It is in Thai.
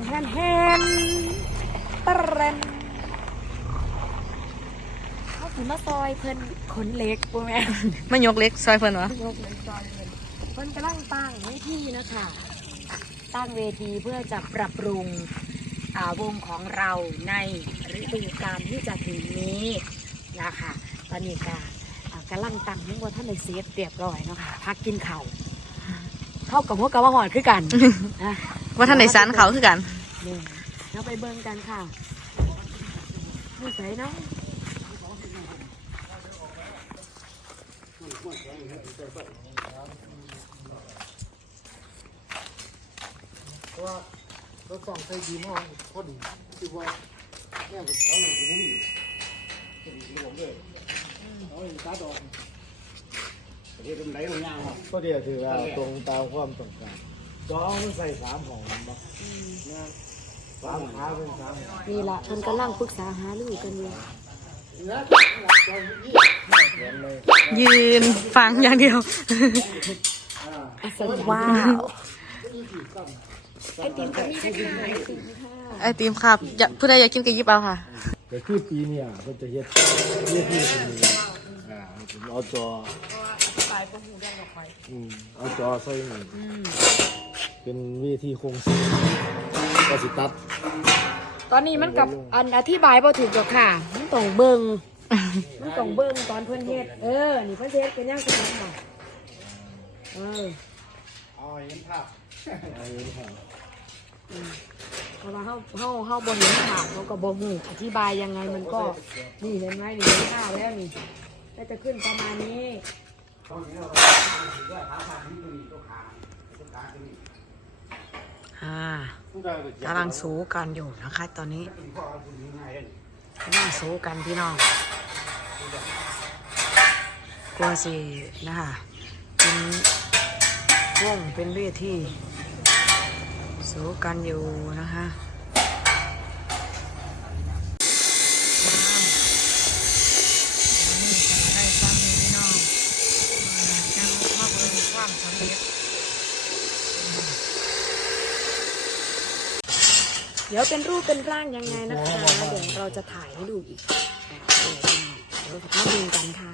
นแทนแทนตะเรนเขาสิมาซอยเพิ่นขนเล็กปูแม่ไม่ยกเล็กซอยเพิ่นวะยกเลยซอยเพิ่นเพิ่นกำลังตั้งเวทีนะคะตั้งเวทีเพื่อจะปรับปรุงอ่าวงของเราในฤดูกาลที่จะถึงนี้นะคะตอนนี้ก็อ่ากำลังตั้งยังว่าท่านในเซตเรียบร้อยเนาะค่ะพักกินเข่าว เข้ากับพวกกะว่าหอนคือกันนะว่าท่านในสันเขาคือกันนี่เราไปเบิ่งกันค่ะนี่ใส่เนาะเพราะว่าเราต้องใช้ดีมากพอดีคือว่าแม่เป็นเขาหนึ่งถึงนี่จะดีที่ผมเลยเอาอีกตาดอก ประเทศไหนลงยางครับก็เดียวถือว่าตรงตามความต้องการจองมันใส่สามของมันบ่สามขาเป็นสามนี่ละเพิ่นกำลังปรึกษาหารือกันอยู่ยืนฟังอย่างเดียวว้าวไอติมก็มีนะคะไอติมค่ะไอติมครับอยากผู้ใดอยากกินก็ยิบเอาค่ะแต่คือปีเนี่ยมันจะเฮ็ดเฮ็ดที่นี้อ่าเอาจอ ขายก็หูได้หรอกไปอืมเอาจอใส่นี่เป็นเวทีโครงสร้างก็สิตัด ตอนนี้มันกับอันอธิบายบ่ถูกหรอกค่ะ มันต้องเบิ่งมันต้องเบิ่งตอนเพิ่นเฮ็ดเออ นี่เพิ่นเฮ็ดเป็นยังไงบ่เออเอาเห็นภาพเอาเองค่ะเพราะว่าเฮาเฮาเฮาบ่เห็นภาพเขาก็บ่ฮู้อธิบายยังไงมันก็นี่เห็นไหมนี่เห็นข้าวแล้วนี่ก็จะขึ้นประมาณนี้ อ่ากำลังสู้กันอยู่นะคะ ตอนนี้กำลังสู้กันพี่น้องกลัวสินะคะเป็นวงเป็นเวทีสู้กันอยู่นะคะ เดี๋ยวเป็นรูปเป็นร่างยังไงนะคะ เดี๋ยวเราจะถ่ายให้ดูอีกเดี๋ยวเราจะมาดูกันค่ะ